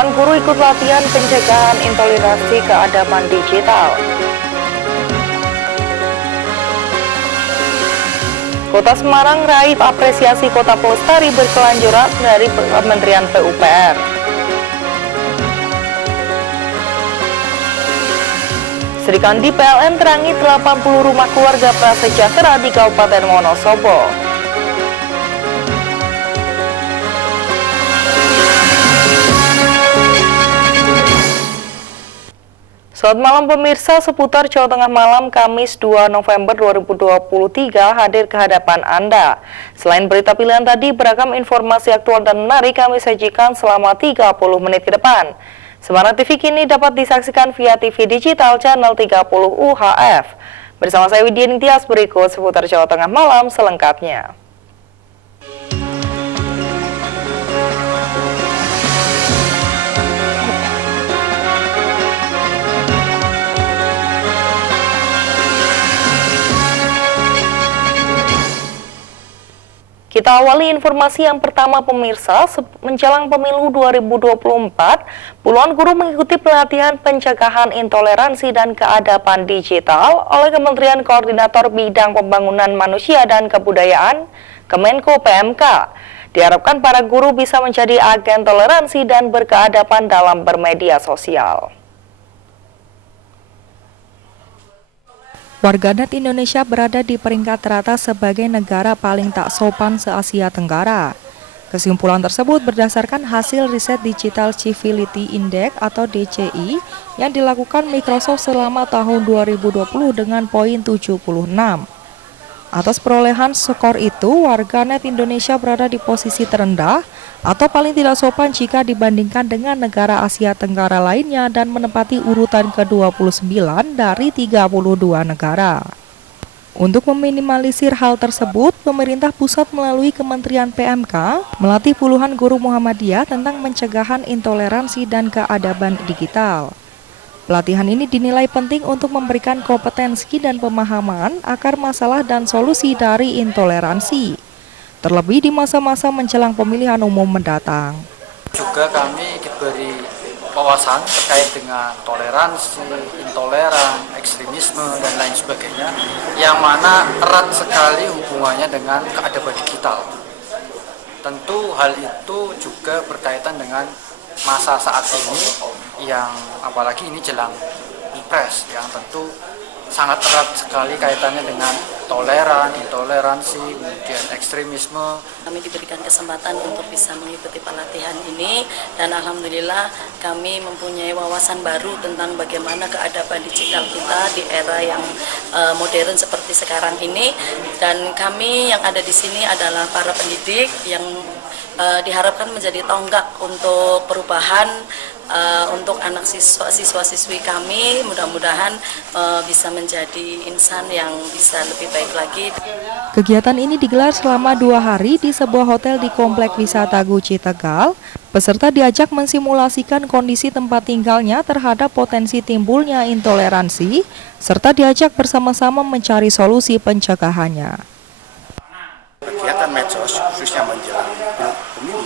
Puluhan guru ikut latihan pencegahan intoleransi keadaban digital. Kota Semarang raih apresiasi kota pelestari berkelanjutan dari Kementerian PUPR. Sri Kandi PLN terangi 80 rumah keluarga prasejahtera di Kabupaten Wonosobo. Selamat malam pemirsa, seputar Jawa Tengah malam Kamis 2 November 2023 hadir ke hadapan Anda. Selain berita pilihan tadi, beragam informasi aktual dan menarik kami sajikan selama 30 menit ke depan. Semarang TV kini dapat disaksikan via TV digital channel 30 UHF. Bersama saya Widya Ningtyas, berikut seputar Jawa Tengah malam selengkapnya. Kita awali informasi yang pertama pemirsa, menjelang pemilu 2024, puluhan guru mengikuti pelatihan pencegahan intoleransi dan keadaban digital oleh Kementerian Koordinator Bidang Pembangunan Manusia dan Kebudayaan, Kemenko PMK. Diharapkan para guru bisa menjadi agen toleransi dan berkeadaban dalam bermedia sosial. Warganet Indonesia berada di peringkat teratas sebagai negara paling tak sopan se-Asia Tenggara. Kesimpulan tersebut berdasarkan hasil riset Digital Civility Index atau DCI yang dilakukan Microsoft selama tahun 2020 dengan poin 76. Atas perolehan skor itu, warganet Indonesia berada di posisi terendah atau paling tidak sopan jika dibandingkan dengan negara Asia Tenggara lainnya dan menempati urutan ke-29 dari 32 negara. Untuk meminimalisir hal tersebut, pemerintah pusat melalui Kementerian PMK melatih puluhan guru Muhammadiyah tentang pencegahan intoleransi dan keadaban digital. Pelatihan ini dinilai penting untuk memberikan kompetensi dan pemahaman akar masalah dan solusi dari intoleransi, terlebih di masa-masa menjelang pemilihan umum mendatang. Juga kami diberi wawasan terkait dengan toleransi, intoleran, ekstremisme, dan lain sebagainya, yang mana erat sekali hubungannya dengan keadaban digital. Tentu hal itu juga berkaitan dengan masa saat ini, yang apalagi ini jelang Pilpres, yang tentu sangat erat sekali kaitannya dengan toleran, intoleransi, kemudian ekstremisme. Kami diberikan kesempatan untuk bisa mengikuti pelatihan ini dan alhamdulillah kami mempunyai wawasan baru tentang bagaimana keadaban digital kita di era yang modern seperti sekarang ini, dan kami yang ada di sini adalah para pendidik yang diharapkan menjadi tonggak untuk perubahan untuk anak siswa-siswi kami. Mudah-mudahan bisa menjadi insan yang bisa lebih baik lagi. Kegiatan ini digelar selama 2 hari di sebuah hotel di Komplek Wisata Guci Tegal. Peserta diajak mensimulasikan kondisi tempat tinggalnya terhadap potensi timbulnya intoleransi, serta diajak bersama-sama mencari solusi pencegahannya. Kegiatan medsos khususnya menjelang pemilu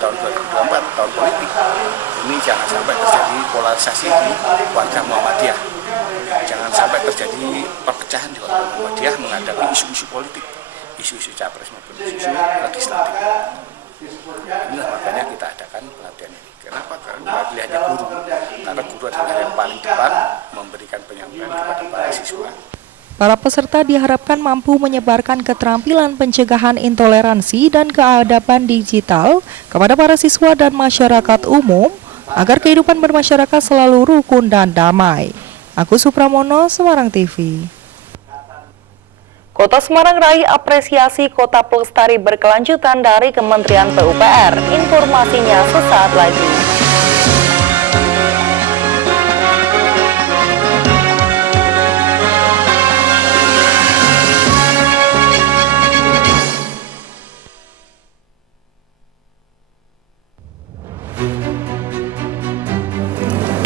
tahun 2024, tahun politik, ini jangan sampai terjadi polarisasi di warga Muhammadiyah. Jangan sampai terjadi perpecahan di warga Muhammadiyah menghadapi isu-isu politik, isu-isu capres maupun isu-isu legislatif. Inilah makanya kita adakan pelatihan ini. Kenapa? Karena pilihannya guru. Karena guru adalah yang paling depan memberikan penyampaian kepada para siswa. Para peserta diharapkan mampu menyebarkan keterampilan pencegahan intoleransi dan keadaban digital kepada para siswa dan masyarakat umum agar kehidupan bermasyarakat selalu rukun dan damai. Agus Supramono, Semarang TV. Kota Semarang raih apresiasi kota pelestari berkelanjutan dari Kementerian PUPR. Informasinya sesaat lagi.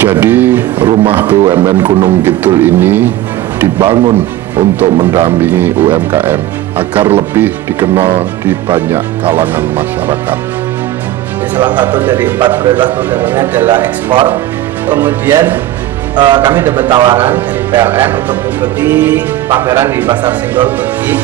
Jadi rumah BUMN Gunung Kidul ini dibangun untuk mendampingi UMKM agar lebih dikenal di banyak kalangan masyarakat. salah satu dari 4 prioritas programnya adalah ekspor. Kemudian kami dapat tawaran dari PLN untuk mengikuti pameran di Pasar Senggol Turki.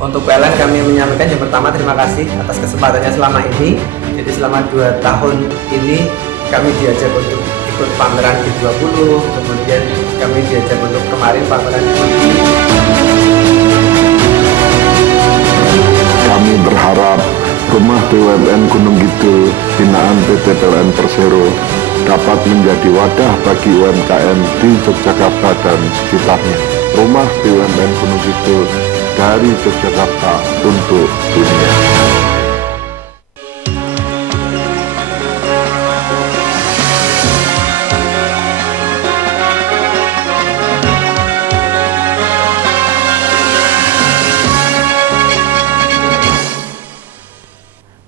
Untuk PLN kami menyampaikan yang pertama terima kasih atas kesempatannya selama ini. Jadi selama 2 tahun ini kami diajak untuk ikut pameran G20, kemudian kami diajak untuk kemarin pameran di Turki. Kami berharap Rumah BUMN Gunung Kidul binaan PT PLN Persero dapat menjadi wadah bagi UMKM di Yogyakarta dan sekitarnya. Rumah BUMN Gunung Kidul dari Yogyakarta untuk dunia.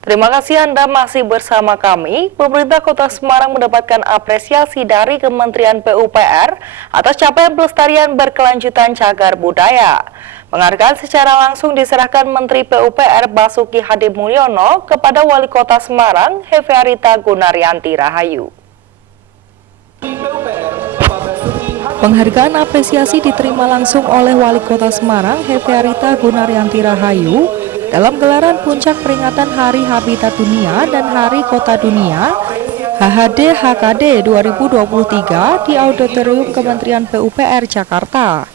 Terima kasih Anda masih bersama kami. Pemerintah Kota Semarang mendapatkan apresiasi dari Kementerian PUPR atas capaian pelestarian berkelanjutan cagar budaya. Penghargaan secara langsung diserahkan Menteri PUPR Basuki Hadi Mulyono kepada Wali Kota Semarang, Hefearita Gunaryanti Rahayu. Penghargaan apresiasi diterima langsung oleh Wali Kota Semarang, Hefearita Gunaryanti Rahayu, dalam gelaran puncak peringatan Hari Habitat Dunia dan Hari Kota Dunia HHD HKD 2023 di Auditorium Kementerian PUPR Jakarta.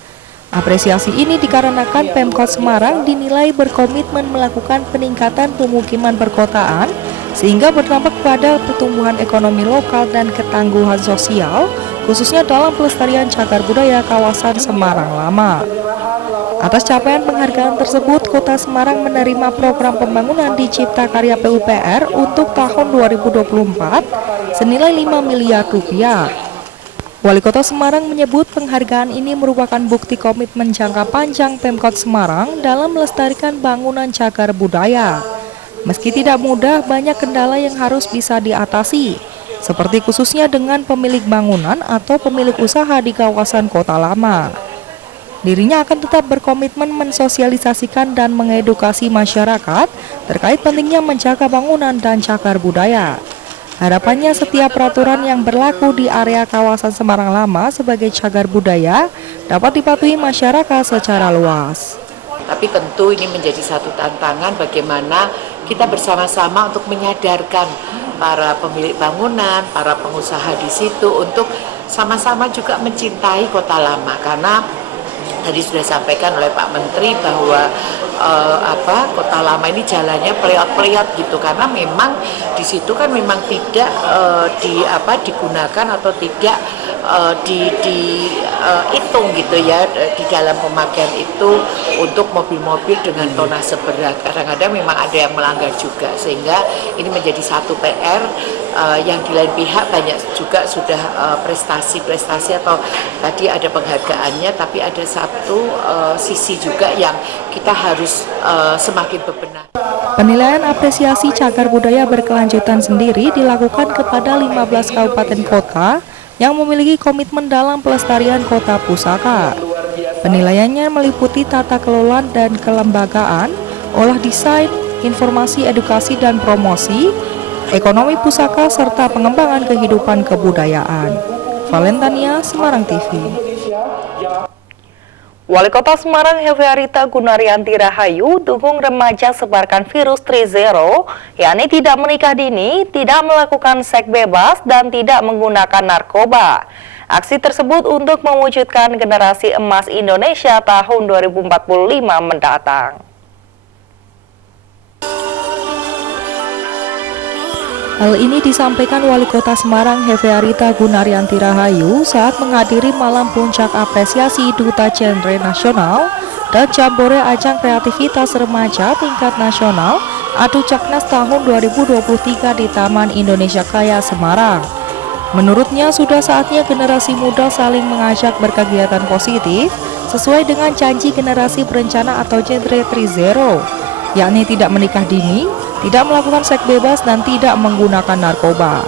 Apresiasi ini dikarenakan Pemkot Semarang dinilai berkomitmen melakukan peningkatan pemukiman perkotaan sehingga berdampak pada pertumbuhan ekonomi lokal dan ketangguhan sosial, khususnya dalam pelestarian cagar budaya kawasan Semarang Lama. Atas capaian penghargaan tersebut, Kota Semarang menerima program pembangunan di Cipta Karya PUPR untuk tahun 2024 senilai 5 miliar rupiah. Wali Kota Semarang menyebut penghargaan ini merupakan bukti komitmen jangka panjang Pemkot Semarang dalam melestarikan bangunan cagar budaya. Meski tidak mudah, banyak kendala yang harus bisa diatasi, seperti khususnya dengan pemilik bangunan atau pemilik usaha di kawasan Kota Lama. Dirinya akan tetap berkomitmen mensosialisasikan dan mengedukasi masyarakat terkait pentingnya menjaga bangunan dan cagar budaya. Harapannya setiap peraturan yang berlaku di area kawasan Semarang Lama sebagai cagar budaya dapat dipatuhi masyarakat secara luas. Tapi tentu ini menjadi satu tantangan bagaimana kita bersama-sama untuk menyadarkan para pemilik bangunan, para pengusaha di situ untuk sama-sama juga mencintai Kota Lama, karena tadi sudah disampaikan oleh Pak Menteri bahwa Kota Lama ini jalannya peliot-peliot gitu, karena memang di situ kan memang tidak digunakan atau tidak dihitung gitu ya di dalam pemakaian itu untuk mobil-mobil dengan tonase berat. Kadang-kadang memang ada yang melanggar juga, sehingga ini menjadi satu PR yang di lain pihak banyak juga sudah prestasi-prestasi atau tadi ada penghargaannya, tapi ada satu sisi juga yang kita harus semakin bebenah. Penilaian apresiasi cagar budaya berkelanjutan sendiri dilakukan kepada 15 kabupaten kota yang memiliki komitmen dalam pelestarian kota pusaka. Penilaiannya meliputi tata kelola dan kelembagaan, olah desain, informasi, edukasi dan promosi, ekonomi pusaka, serta pengembangan kehidupan kebudayaan. Valentania, Semarang TV. Wali Kota Semarang Hefearita Gunaryanti Rahayu dukung remaja sebarkan virus Trizero, yakni tidak menikah dini, tidak melakukan seks bebas, dan tidak menggunakan narkoba. Aksi tersebut untuk mewujudkan generasi emas Indonesia tahun 2045 mendatang. Hal ini disampaikan Wali Kota Semarang Hefearita Gunaryanti Rahayu saat menghadiri malam puncak apresiasi Duta Genre Nasional dan Jambore Ajang Kreativitas Remaja tingkat nasional Adu Caknas tahun 2023 di Taman Indonesia Kaya Semarang. Menurutnya sudah saatnya generasi muda saling mengajak berkegiatan positif sesuai dengan janji generasi berencana atau Genre Trizero, yakni tidak menikah dini, tidak melakukan seks bebas, dan tidak menggunakan narkoba.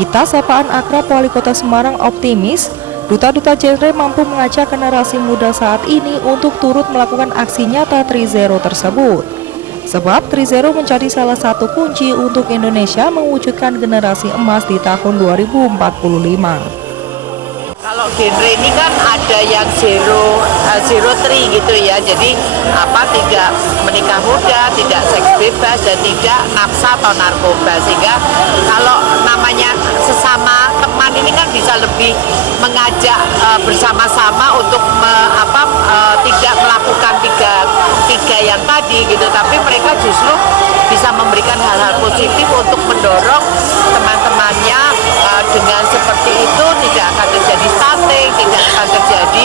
Ita sapaan akrab Wali Kota Semarang optimis duta-duta genre mampu mengajak generasi muda saat ini untuk turut melakukan aksi nyata Trizero tersebut. Sebab Trizero menjadi salah satu kunci untuk Indonesia mewujudkan generasi emas di tahun 2045. Kalau genre ini kan ada yang zero three gitu ya, jadi tidak menikah muda, tidak seks bebas, dan tidak nafsa atau narkoba, sehingga kalau namanya sesama teman ini kan bisa lebih mengajak bersama-sama untuk tidak melakukan tiga yang tadi gitu, tapi mereka justru bisa memberikan hal-hal positif untuk mendorong teman-temannya. Dengan seperti itu tidak akan terjadi stunting, tidak akan terjadi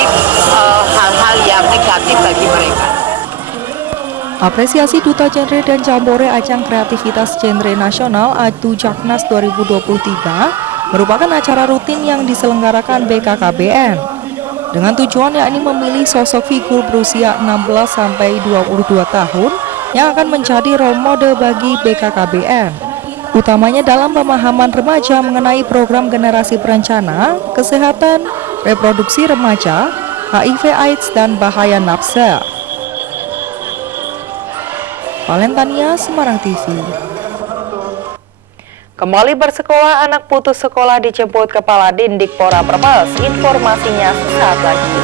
hal-hal yang negatif bagi mereka. Apresiasi Duta Genre dan Jambore Ajang Kreativitas Genre Nasional Adu Jaknas 2023 merupakan acara rutin yang diselenggarakan BKKBN. Dengan tujuan yakni memilih sosok figur berusia 16-22 tahun yang akan menjadi role model bagi BKKBN. Utamanya dalam pemahaman remaja mengenai program generasi berencana, kesehatan, reproduksi remaja, HIV/AIDS, dan bahaya nafsa. Valentania, Semarang TV. Kembali bersekolah, anak putus sekolah dijemput Kepala Dindikpora Brebes. Informasinya sesaat lagi.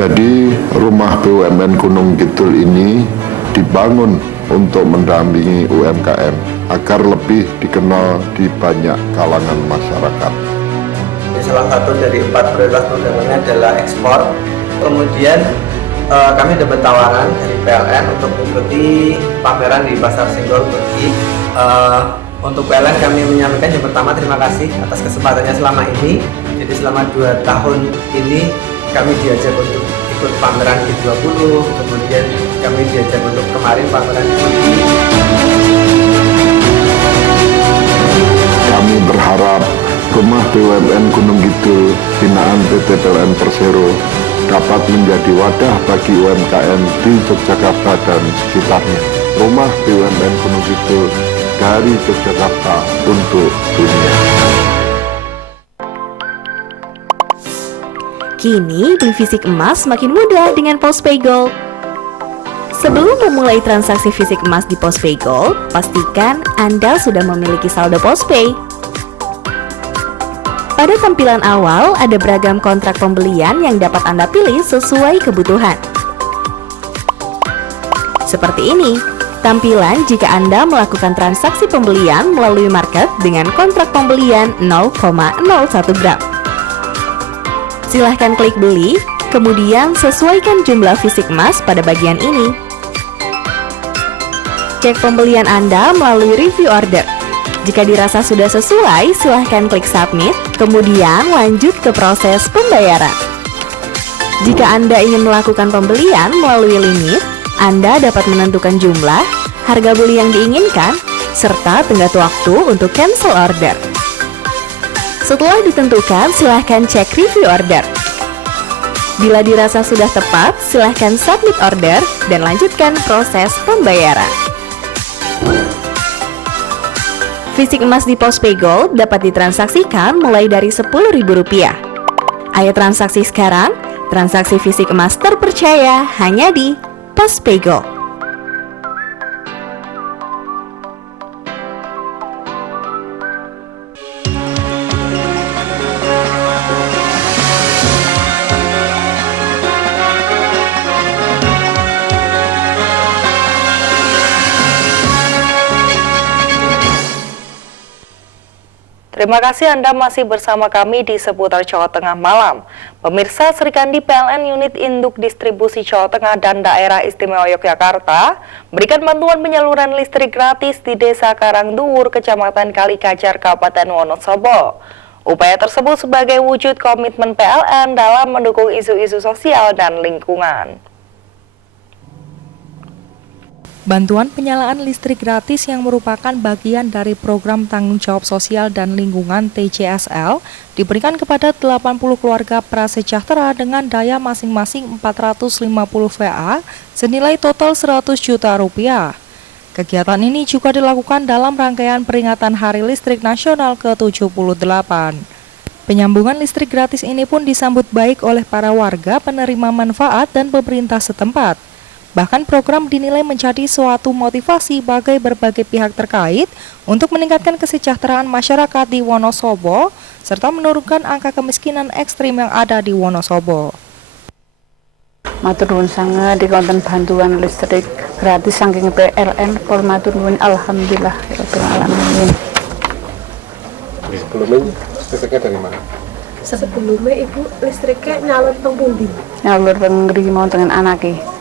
Jadi rumah BUMN Gunung Kidul ini dibangun untuk mendampingi UMKM agar lebih dikenal di banyak kalangan masyarakat. Salah satu dari 4 prioritas programnya adalah ekspor. Kemudian kami dapat tawaran dari PLN untuk mengikuti pameran di Pasar Senggol Turki. Untuk PLN kami menyampaikan yang pertama terima kasih atas kesempatannya selama ini. Jadi selama 2 tahun ini kami diajak untuk ikut pameran G20, kemudian kami diajak untuk kemarin pameran di Turki. Kami berharap rumah BUMN Gunung Kidul binaan PT PLN Persero dapat menjadi wadah bagi UMKM di Yogyakarta dan sekitarnya. Rumah BUMN Gunung Kidul dari Yogyakarta untuk dunia. Kini, beli fisik emas makin mudah dengan Postpay Gold. Sebelum memulai transaksi fisik emas di Postpay Gold, pastikan Anda sudah memiliki saldo Postpay. Pada tampilan awal, ada beragam kontrak pembelian yang dapat Anda pilih sesuai kebutuhan. Seperti ini, tampilan jika Anda melakukan transaksi pembelian melalui market dengan kontrak pembelian 0,01 gram. Silahkan klik beli, kemudian sesuaikan jumlah fisik emas pada bagian ini. Cek pembelian Anda melalui review order. Jika dirasa sudah sesuai, silahkan klik submit, kemudian lanjut ke proses pembayaran. Jika Anda ingin melakukan pembelian melalui limit, Anda dapat menentukan jumlah, harga beli yang diinginkan, serta tenggat waktu untuk cancel order. Setelah ditentukan, silahkan cek review order. Bila dirasa sudah tepat, silahkan submit order dan lanjutkan proses pembayaran. Fisik emas di Postpay Gold dapat ditransaksikan mulai dari Rp10.000. Ayo transaksi sekarang, transaksi fisik emas terpercaya hanya di Postpay Gold. Terima kasih Anda masih bersama kami di seputar Jawa Tengah malam. Pemirsa, Serikandi PLN Unit Induk Distribusi Jawa Tengah dan Daerah Istimewa Yogyakarta berikan bantuan penyaluran listrik gratis di Desa Karangduwur, Kecamatan Kalikajar, Kabupaten Wonosobo. Upaya tersebut sebagai wujud komitmen PLN dalam mendukung isu-isu sosial dan lingkungan. Bantuan penyalaan listrik gratis yang merupakan bagian dari program tanggung jawab sosial dan lingkungan TJSL diberikan kepada 80 keluarga prasejahtera dengan daya masing-masing 450 VA senilai total 100 juta rupiah. Kegiatan ini juga dilakukan dalam rangkaian peringatan Hari Listrik Nasional ke-78. Penyambungan listrik gratis ini pun disambut baik oleh para warga penerima manfaat dan pemerintah setempat. Bahkan program dinilai menjadi suatu motivasi bagi berbagai pihak terkait untuk meningkatkan kesejahteraan masyarakat di Wonosobo serta menurunkan angka kemiskinan ekstrim yang ada di Wonosobo. Matur nuwun sanget di konten bantuan listrik gratis saking PLN. Pol matur nuwun alhamdulillah rabbil alamin. Sebelumnya listriknya dari mana? Sebelumnya ibu listriknya nyalur teng pundi? Nyalur teng mriki mau dengan anake.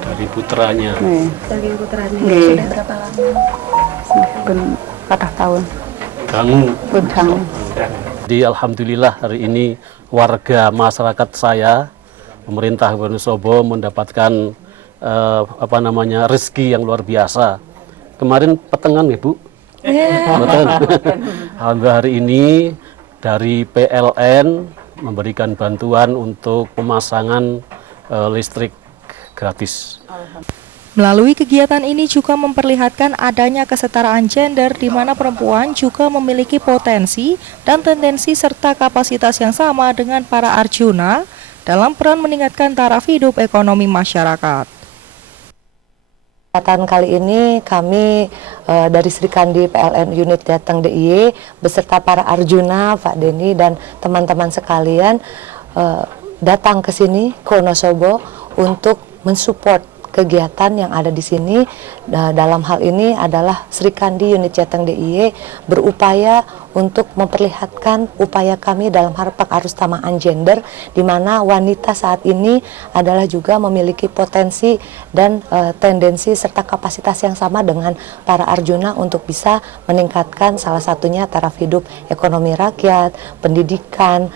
Dari putranya. Dari putranya. Sudah berapa lama? Ben kathah tahun. Dangu. Jadi alhamdulillah hari ini warga masyarakat saya, pemerintah Wonosobo mendapatkan rezeki yang luar biasa. Kemarin petengan ya Bu? Alhamdulillah hari ini dari PLN memberikan bantuan untuk pemasangan listrik gratis. Melalui kegiatan ini juga memperlihatkan adanya kesetaraan gender di mana perempuan juga memiliki potensi dan tendensi serta kapasitas yang sama dengan para Arjuna dalam peran meningkatkan taraf hidup ekonomi masyarakat. Kesempatan kali ini kami dari Sri Kandi PLN Unit Jateng DIY beserta para Arjuna, Pak Denny dan teman-teman sekalian datang ke sini ke Wonosobo untuk mensupport kegiatan yang ada di sini. Dalam hal ini adalah Sri Kandi Unit Jateng DIY berupaya untuk memperlihatkan upaya kami dalam hal pengarusutamaan gender, di mana wanita saat ini adalah juga memiliki potensi dan tendensi serta kapasitas yang sama dengan para Arjuna untuk bisa meningkatkan salah satunya taraf hidup ekonomi rakyat, pendidikan.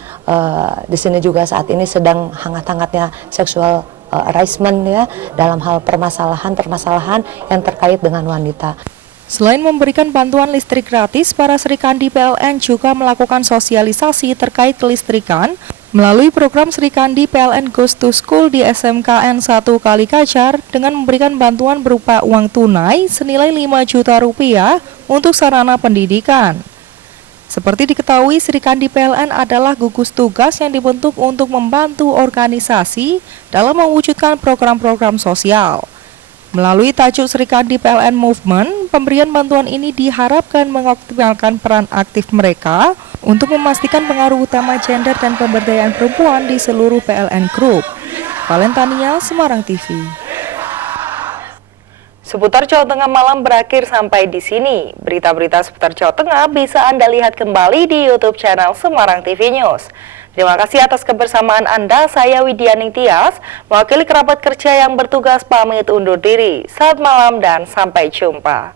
Di sini juga saat ini sedang hangat-hangatnya seksual harassment ya dalam hal permasalahan yang terkait dengan wanita. Selain memberikan bantuan listrik gratis, para Sri Kandi PLN juga melakukan sosialisasi terkait kelistrikan melalui program Sri Kandi PLN Goes to School di SMKN 1 Kalikajar dengan memberikan bantuan berupa uang tunai senilai 5 juta rupiah untuk sarana pendidikan. Seperti diketahui, Sri Kandi PLN adalah gugus tugas yang dibentuk untuk membantu organisasi dalam mewujudkan program-program sosial. Melalui tajuk Sri Kandi PLN Movement, pemberian bantuan ini diharapkan mengoptimalkan peran aktif mereka untuk memastikan pengaruh utama gender dan pemberdayaan perempuan di seluruh PLN Group. Valentania, Semarang TV. Seputar Jawa Tengah malam berakhir sampai di sini. Berita-berita seputar Jawa Tengah bisa Anda lihat kembali di YouTube channel Semarang TV News. Terima kasih atas kebersamaan Anda. Saya Widyaning Tias, mewakili kerabat kerja yang bertugas pamit undur diri. Selamat malam dan sampai jumpa.